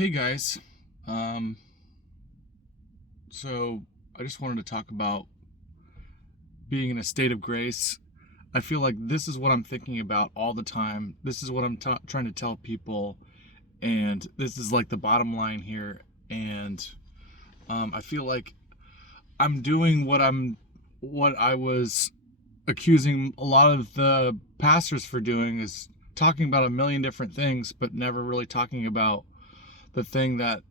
Hey guys, um, so I just wanted to talk about being in a state of grace. I feel like this is what I'm thinking about all the time. This is what I'm trying to tell people, and this is like the bottom line here. And I feel like I'm doing what I was accusing a lot of the pastors for doing, is talking about a million different things, but never really talking about the thing that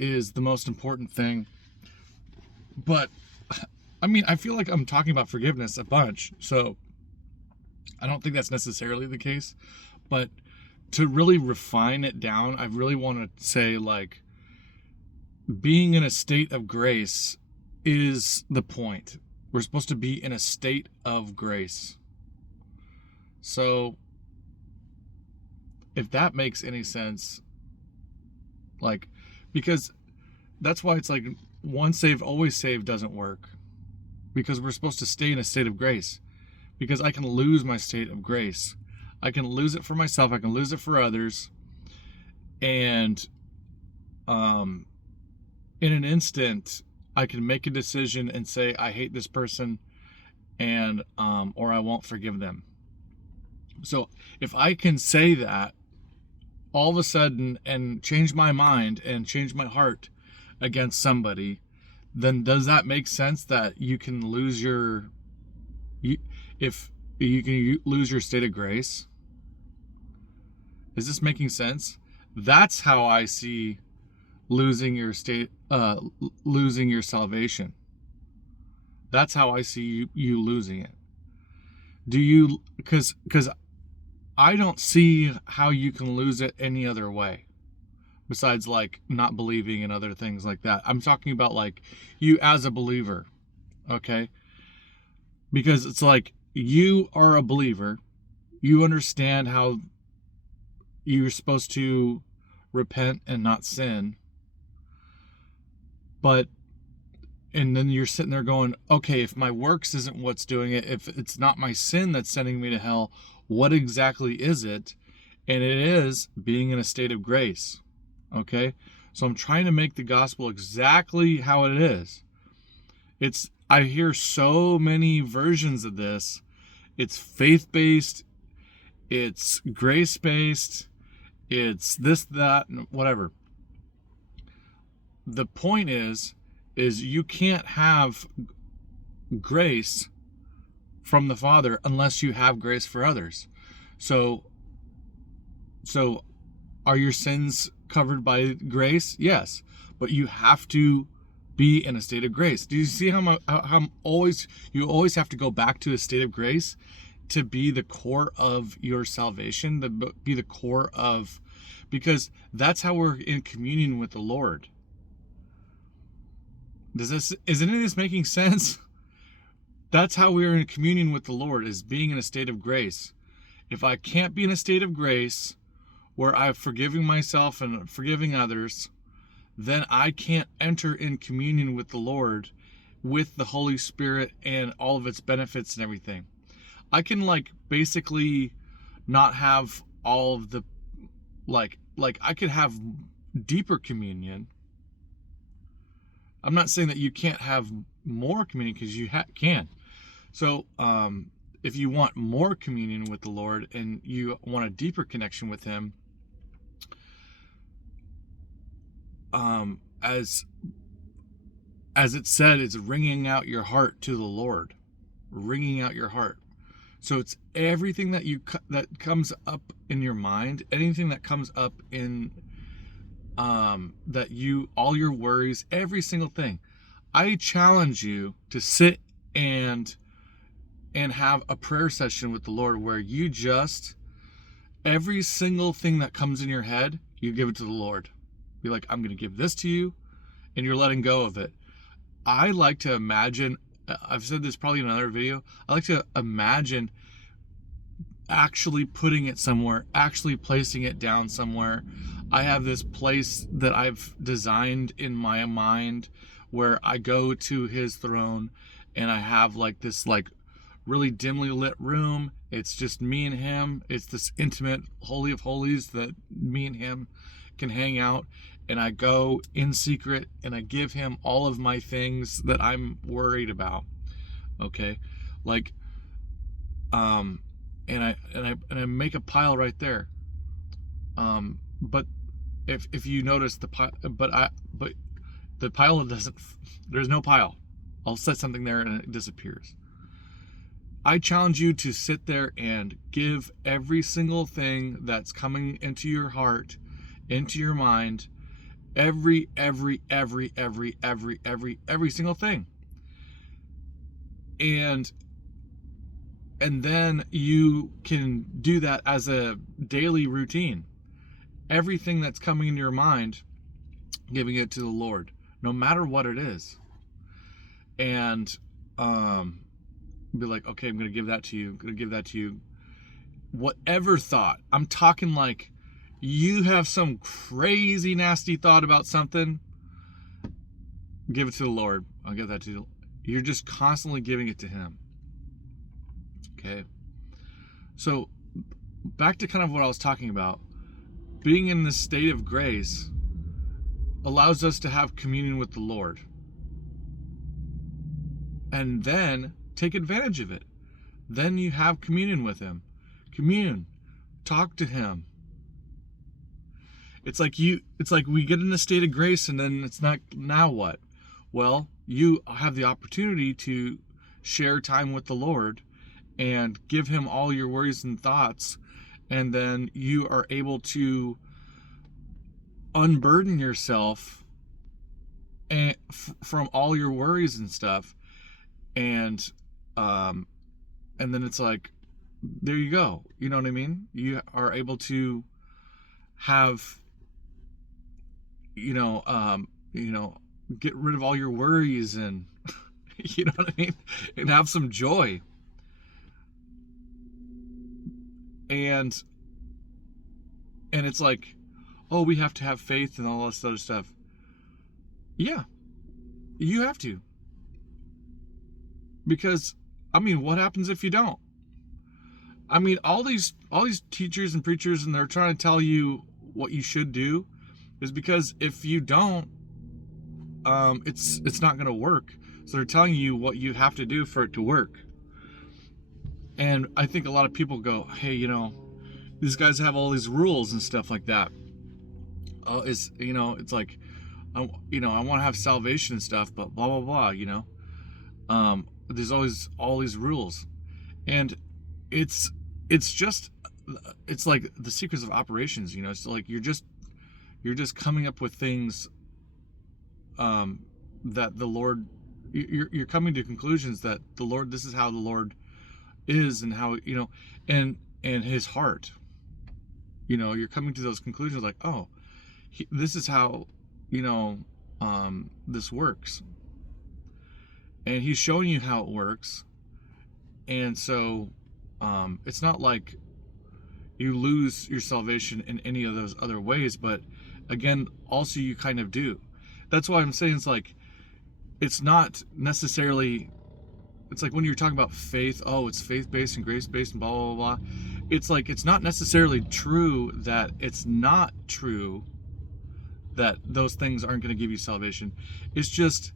is the most important thing. But I mean, I feel like I'm talking about forgiveness a bunch, so I don't think that's necessarily the case. But to really refine it down, I really want to say, like, being in a state of grace is the point. We're supposed to be in a state of grace. So if that makes any sense, like, because that's why it's like once saved, always saved doesn't work. Because we're supposed to stay in a state of grace. Because I can lose my state of grace. I can lose it for myself. I can lose it for others. And in an instant, I can make a decision and say, I hate this person, and or I won't forgive them. So if I can say that all of a sudden and change my mind and change my heart against somebody, then does that make sense that you can lose if you can lose your state of grace? Is this making sense? That's how I see losing your losing your salvation. That's how I see you losing it. Do you? Because I don't see how you can lose it any other way besides like not believing and other things like that. I'm talking about like you as a believer, okay? Because it's like you are a believer, you understand how you're supposed to repent and not sin, but and then you're sitting there going, okay, if my works isn't what's doing it, if it's not my sin that's sending me to hell, what exactly is it? And it is being in a state of grace. Okay? So I'm trying to make the gospel exactly how it is. I hear so many versions of this. It's faith-based, it's grace-based, it's this, that, and whatever. The point is you can't have grace from the Father unless you have grace for others. So are your sins covered by grace? Yes, but you have to be in a state of grace. Do you see how you always have to go back to a state of grace to be the core of your salvation, to be the core of, because that's how we're in communion with the Lord. Is any of this making sense? That's how we're in communion with the Lord, is being in a state of grace. If I can't be in a state of grace where I'm forgiving myself and forgiving others, then I can't enter in communion with the Lord, with the Holy Spirit and all of its benefits and everything. I can like basically not have all of the like I could have deeper communion. I'm not saying that you can't have more communion, because you can. So if you want more communion with the Lord and you want a deeper connection with Him, as it said, it's wringing out your heart to the Lord, wringing out your heart. So it's everything that comes up in your mind, anything that comes up in all your worries, every single thing. I challenge you to sit and have a prayer session with the Lord where you just, every single thing that comes in your head, you give it to the Lord. Be like, I'm going to give this to you, and you're letting go of it. I like to imagine, I've said this probably in another video, I like to imagine actually putting it somewhere, actually placing it down somewhere. I have this place that I've designed in my mind where I go to His throne, and I have like this like really dimly lit room. It's just me and Him. It's this intimate holy of holies that me and Him. can hang out, and I go in secret and I give him all of my things that I'm worried about. Okay? Like and I make a pile right there. But if you notice the pile, but the pile doesn't, there's no pile. I'll set something there and it disappears. I challenge you to sit there and give every single thing that's coming into your heart, into your mind, every single thing. And then you can do that as a daily routine. Everything that's coming into your mind, giving it to the Lord, no matter what it is. And be like, okay, I'm going to give that to you. I'm going to give that to you. Whatever thought. I'm talking like you have some crazy nasty thought about something, give it to the Lord. I'll give that to you. You're just constantly giving it to him. Okay. So back to kind of what I was talking about. Being in this state of grace allows us to have communion with the Lord. And then take advantage of it. Then you have communion with him. Commune. Talk to him. It's like we get in a state of grace and then it's not, now what? Well, you have the opportunity to share time with the Lord and give him all your worries and thoughts, and then you are able to unburden yourself from all your worries and stuff, and then it's like, there you go. You know what I mean? You are able to have, get rid of all your worries and, you know what I mean? And have some joy. And it's like, oh, we have to have faith and all this other stuff. Yeah, you have to. Because, I mean, what happens if you don't? I mean, all these teachers and preachers, and they're trying to tell you what you should do, is because if you don't, it's not going to work. So they're telling you what you have to do for it to work. And I think a lot of people go, hey, these guys have all these rules and stuff like that. It's like, I want to have salvation and stuff, but blah, blah, blah, there's always all these rules. And it's like the secrets of operations, it's like you're just coming up with things that the Lord, you're coming to conclusions that the Lord, this is how the Lord is, and how, and his heart, you're coming to those conclusions like, oh, this is how, this works. And he's showing you how it works. And so it's not like you lose your salvation in any of those other ways, but again, also you kind of do. That's why I'm saying it's not necessarily, it's like when you're talking about faith, oh, it's faith-based and grace-based and blah, blah, blah. It's like, it's not necessarily true that it's not true that those things aren't going to give you salvation. It's just,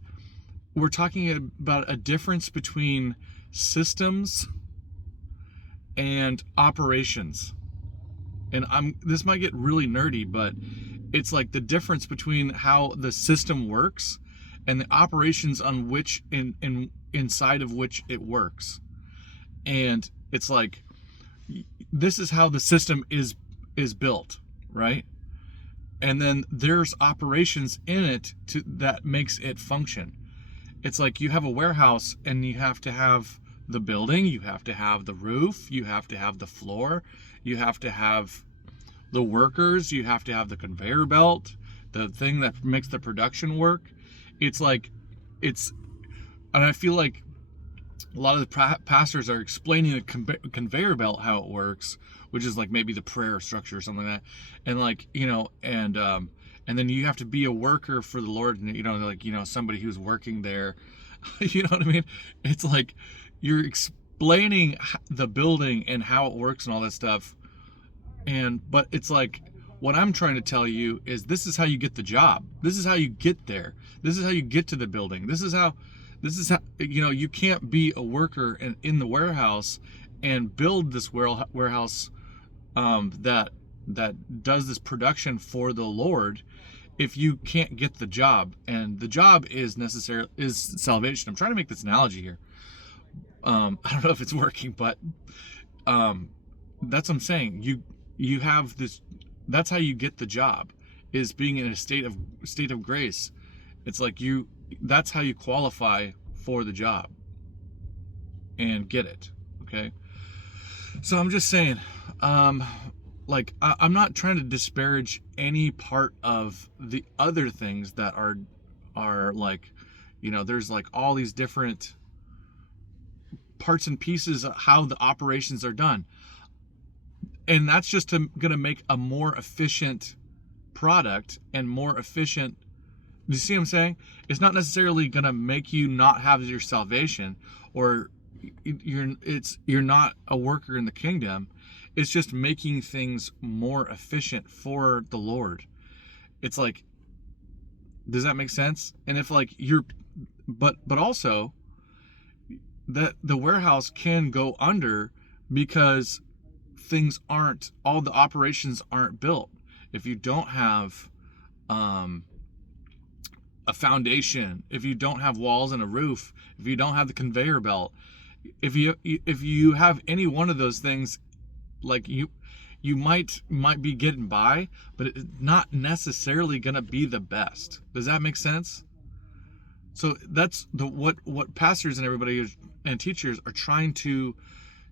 we're talking about a difference between systems and operations. And this might get really nerdy, but it's like the difference between how the system works and the operations on which inside of which it works. And it's like, this is how the system is built, right? And then there's operations in it that makes it function. It's like you have a warehouse and you have to have the building, you have to have the roof, you have to have the floor, you have to have the workers, you have to have the conveyor belt, the thing that makes the production work. It's like, and I feel like a lot of the pastors are explaining the conveyor belt, how it works, which is like maybe the prayer structure or something like that. And like, and then you have to be a worker for the Lord, and somebody who's working there. You know what I mean? It's like you're explaining the building and how it works and all that stuff. But it's like, What I'm trying to tell you is this is how you get the job. This is how you get there. This is how you get to the building. This is how, you can't be a worker in the warehouse and build this warehouse that does this production for the Lord if you can't get the job. And the job is salvation. I'm trying to make this analogy here. I don't know if it's working, but that's what I'm saying. You have this. That's how you get the job, is being in a state of grace. It's like that's how you qualify for the job and get it. Okay. So I'm just saying, I'm not trying to disparage any part of the other things that are like, there's like all these different parts and pieces of how the operations are done. And that's just going to make a more efficient product and more efficient. You see what I'm saying? It's not necessarily going to make you not have your salvation, or you're not a worker in the kingdom. It's just making things more efficient for the Lord. It's like, does that make sense? And if like but also that the warehouse can go under because all the operations aren't built. If you don't have a foundation, if you don't have walls and a roof, if you don't have the conveyor belt, if you have any one of those things, like you might be getting by, but it's not necessarily gonna be the best. Does that make sense? So that's what pastors and everybody and teachers are trying to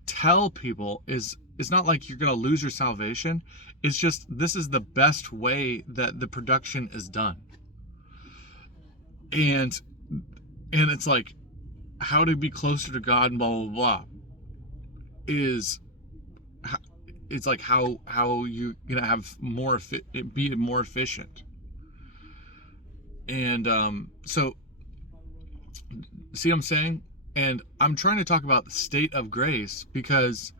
tell people is, it's not like you're going to lose your salvation. It's just, this is the best way that the production is done. And it's like, how to be closer to God and blah, blah, blah, it's like how you're going to have be more efficient. And so, see what I'm saying? And I'm trying to talk about the state of grace, because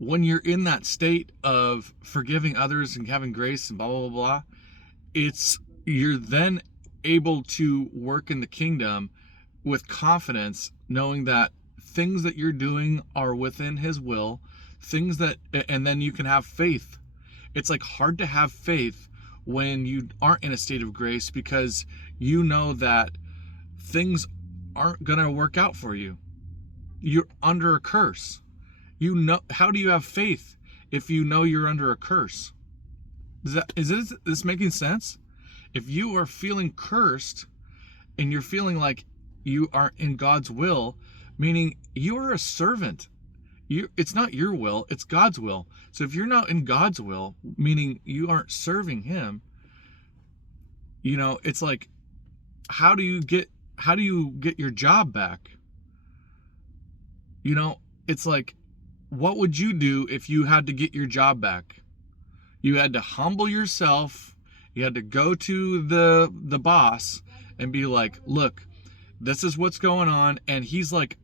when you're in that state of forgiving others and having grace and blah, blah, blah, you're then able to work in the kingdom with confidence, knowing that things that you're doing are within his will, and then you can have faith. It's like hard to have faith when you aren't in a state of grace, because you know that things aren't going to work out for you. You're under a curse. How do you have faith if you know you're under a curse? Is this making sense? If you are feeling cursed and you're feeling like you are in God's will, meaning you're a servant. It's not your will, it's God's will. So if you're not in God's will, meaning you aren't serving him, it's like, how do you get your job back? It's like, what would you do if you had to get your job back? You had to humble yourself. You had to go to the boss and be like, look, this is what's going on. And he's like,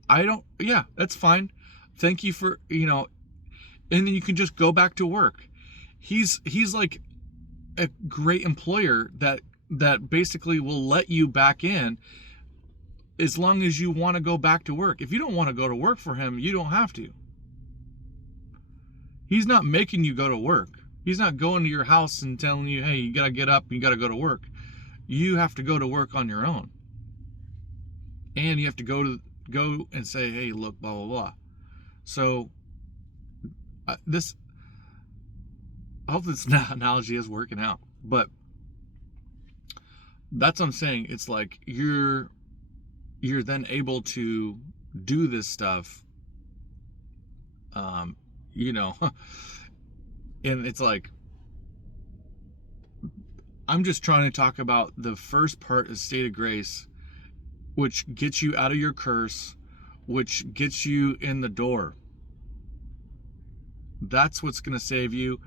yeah, that's fine. Thank you for, and then you can just go back to work. He's like a great employer that basically will let you back in as long as you want to go back to work. If you don't want to go to work for him, you don't have to. He's not making you go to work. He's not going to your house and telling you, hey, you got to get up and you got to go to work. You have to go to work on your own. And you have to go and say, hey, look, blah, blah, blah. So I hope this analogy is working out. But that's what I'm saying. It's like you're then able to do this stuff, and it's like, I'm just trying to talk about the first part of state of grace, which gets you out of your curse, which gets you in the door. That's what's going to save you.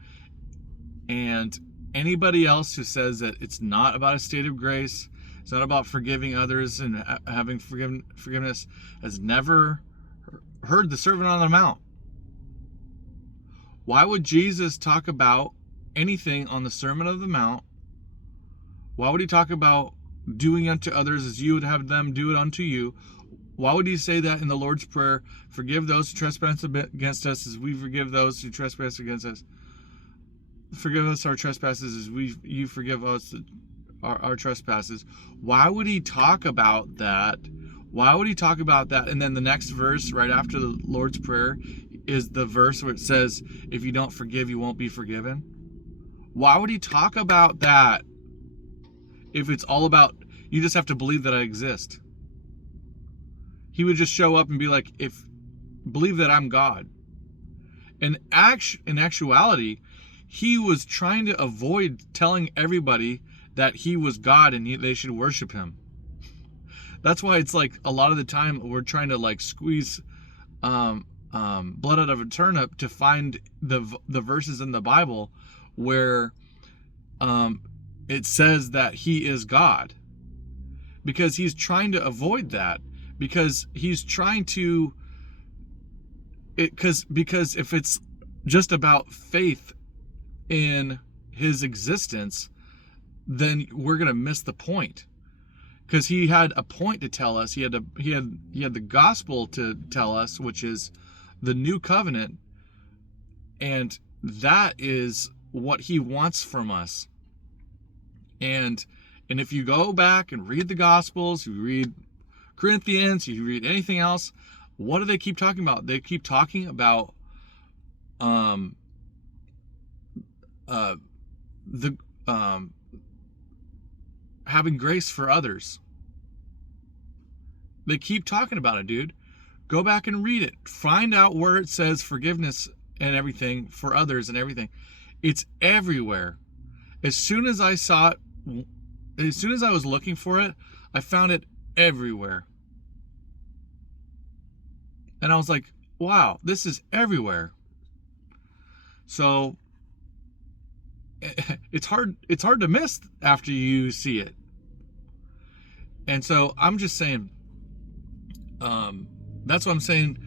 And anybody else who says that it's not about a state of grace, it's not about forgiving others and having forgiveness, has never heard the Sermon on the Mount. Why would Jesus talk about anything on the Sermon on the Mount? Why would he talk about doing unto others as you would have them do it unto you? Why would he say that in the Lord's Prayer? Forgive those who trespass against us as we forgive those who trespass against us. Forgive us our trespasses as you forgive us our trespasses. Why would he talk about that? Why would he talk about that? And then the next verse right after the Lord's Prayer is the verse where it says, if you don't forgive, you won't be forgiven. Why would he talk about that if it's all about, you just have to believe that I exist? He would just show up and be like, believe that I'm God. And in actuality, he was trying to avoid telling everybody that he was God and they should worship him. That's why it's like a lot of the time we're trying to like squeeze blood out of a turnip to find the verses in the Bible where it says that he is God, because he's trying to avoid that, because he's trying to because if it's just about faith in his existence, then we're gonna miss the point. Because he had a point to tell us. He had the gospel to tell us, which is the new covenant, and that is what he wants from us. And if you go back and read the Gospels, you read Corinthians, you read anything else, what do they keep talking about? They keep talking about having grace for others. They keep talking about it, dude. Go back and read it. Find out where it says forgiveness and everything for others and everything. It's everywhere. As soon as I saw it, as soon as I was looking for it, I found it everywhere. And I was like, wow, this is everywhere. So it's hard to miss after you see it. And so I'm just saying, that's what I'm saying.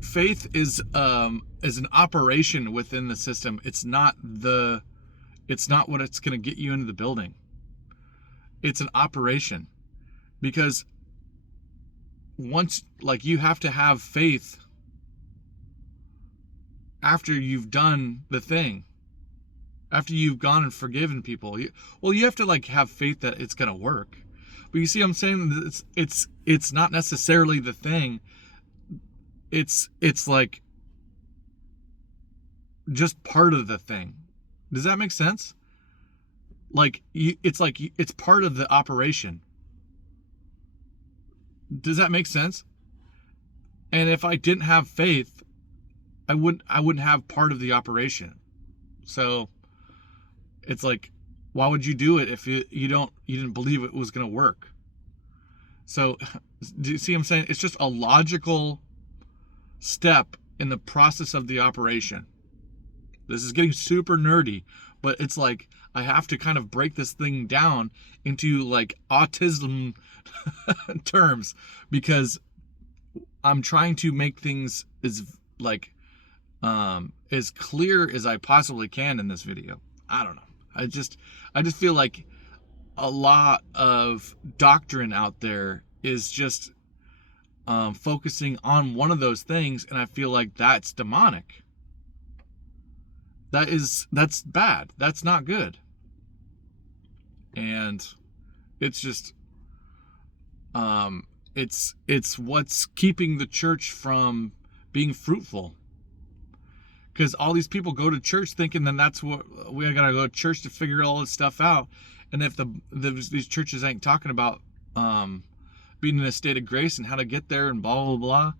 Faith is an operation within the system. It's not what it's going to get you into the building. It's an operation, because once, like, you have to have faith after you've done the thing, after you've gone and forgiven people. You have to like have faith that it's going to work. But you see, I'm saying it's not necessarily the thing. It's like just part of the thing. Does that make sense? It's part of the operation. Does that make sense? And if I didn't have faith, I wouldn't have part of the operation. So it's like, why would you do it if you didn't believe it was going to work? So do you see what I'm saying? It's just a logical step in the process of the operation. This is getting super nerdy, but it's like I have to kind of break this thing down into like autism terms, because I'm trying to make things as clear as I possibly can in this video. I don't know. I just feel like a lot of doctrine out there is just focusing on one of those things, and I feel like that's demonic. That's bad. That's not good. And it's just it's what's keeping the church from being fruitful. Because all these people go to church thinking that that's what we gotta go to church to figure all this stuff out. And if these churches ain't talking about being in a state of grace and how to get there and blah blah blah,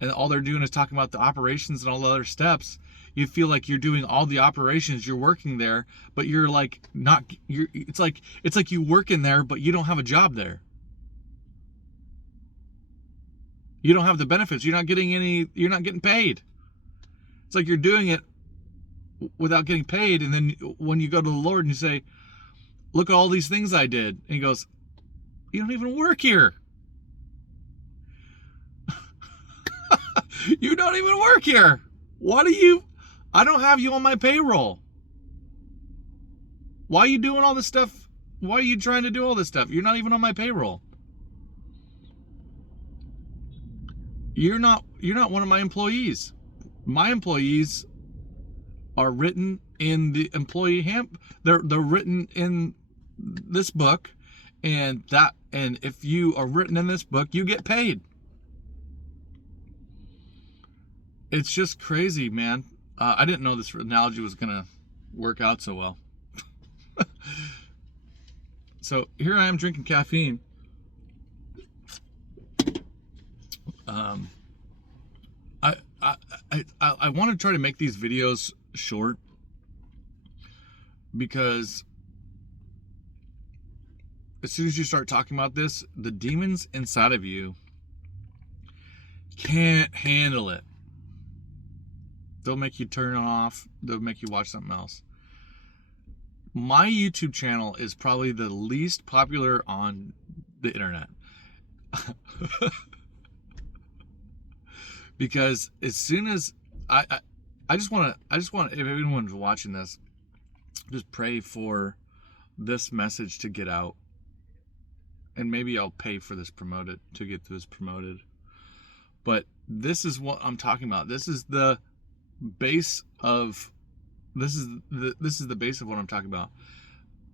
and all they're doing is talking about the operations and all the other steps, you feel like you're doing all the operations, you're working there, but you're like not. It's like you work in there, but you don't have a job there. You don't have the benefits. You're not getting paid. It's like you're doing it without getting paid, and then when you go to the Lord and you say, look at all these things I did, and he goes, you don't even work here. You don't even work here. What do you I don't have you on my payroll. Why are you doing all this stuff? Why are you trying to do all this stuff? You're not even on my payroll. You're not one of my employees. My employees are written in the employee they're written in this book, and if you are written in this book, you get paid. It's just crazy, man. I didn't know this analogy was gonna work out so well. So here I am drinking caffeine. I want to try to make these videos short because as soon as you start talking about this, the demons inside of you can't handle it. They'll make you turn it off. They'll make you watch something else. My YouTube channel is probably the least popular on the internet. Because as soon as I just want if anyone's watching this, just pray for this message to get out. And maybe I'll pay for this to get this promoted. But this is what I'm talking about. This is the base of this is the base of what I'm talking about.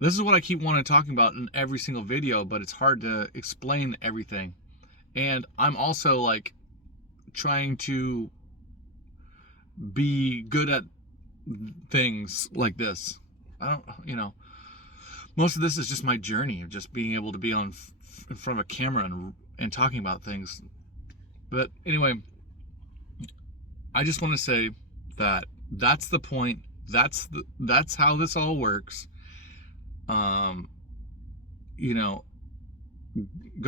This is what I keep wanting to talk about in every single video, but it's hard to explain everything. And I'm also like trying to be good at things like this. Most of this is just my journey of just being able to be in front of a camera and talking about things. But anyway, I just want to say that that's the point. That's how this all works. Go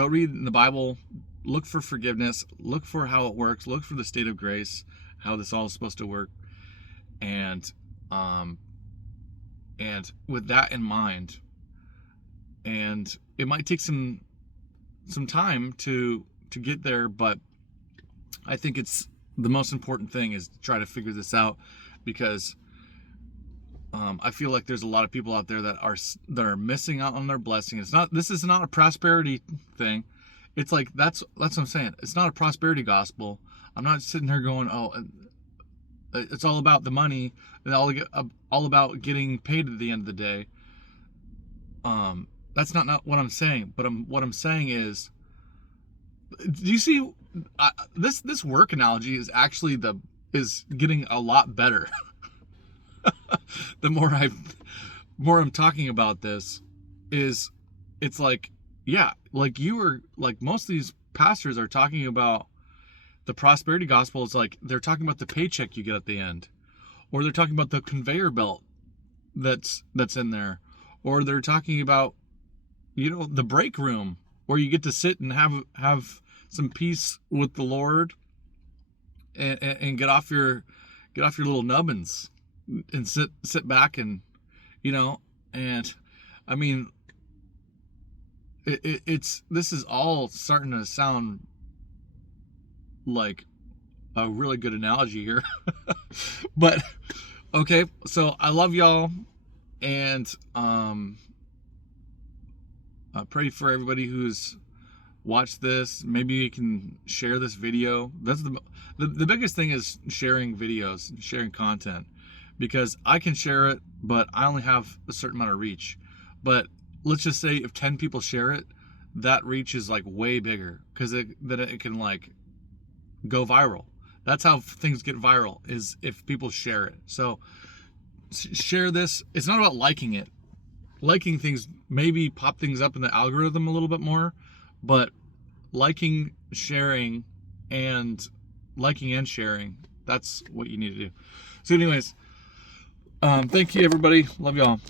read in the Bible, look for forgiveness, look for how it works, look for the state of grace, how this all is supposed to work. And with that in mind, and it might take some time to get there, but I think it's the most important thing is to try to figure this out, because I feel like there's a lot of people out there that are missing out on their blessing. This is not a prosperity thing. It's like that's what I'm saying. It's not a prosperity gospel. I'm not sitting here going, oh, it's all about the money and all about getting paid at the end of the day. That's not what I'm saying. But what I'm saying is, do you see this work analogy is actually is getting a lot better. The more I'm talking about this, it's like, yeah, like most of these pastors are talking about the prosperity gospel. It's like they're talking about the paycheck you get at the end, or they're talking about the conveyor belt that's in there, or they're talking about the break room where you get to sit and have some peace with the Lord and get off your little nubbins and sit back and and I mean this is all starting to sound like a really good analogy here. But okay, so I love y'all, and I pray for everybody who's watched this. Maybe you can share this video. That's the biggest thing is sharing videos, sharing content, because I can share it, but I only have a certain amount of reach. But let's just say if 10 people share it, that reach is like way bigger, because then it can like go viral. That's how things get viral, is if people share it. So share this. It's not about liking it. Liking things maybe pop things up in the algorithm a little bit more, but liking, sharing, and sharing, that's what you need to do. So anyways, thank you everybody. Love y'all.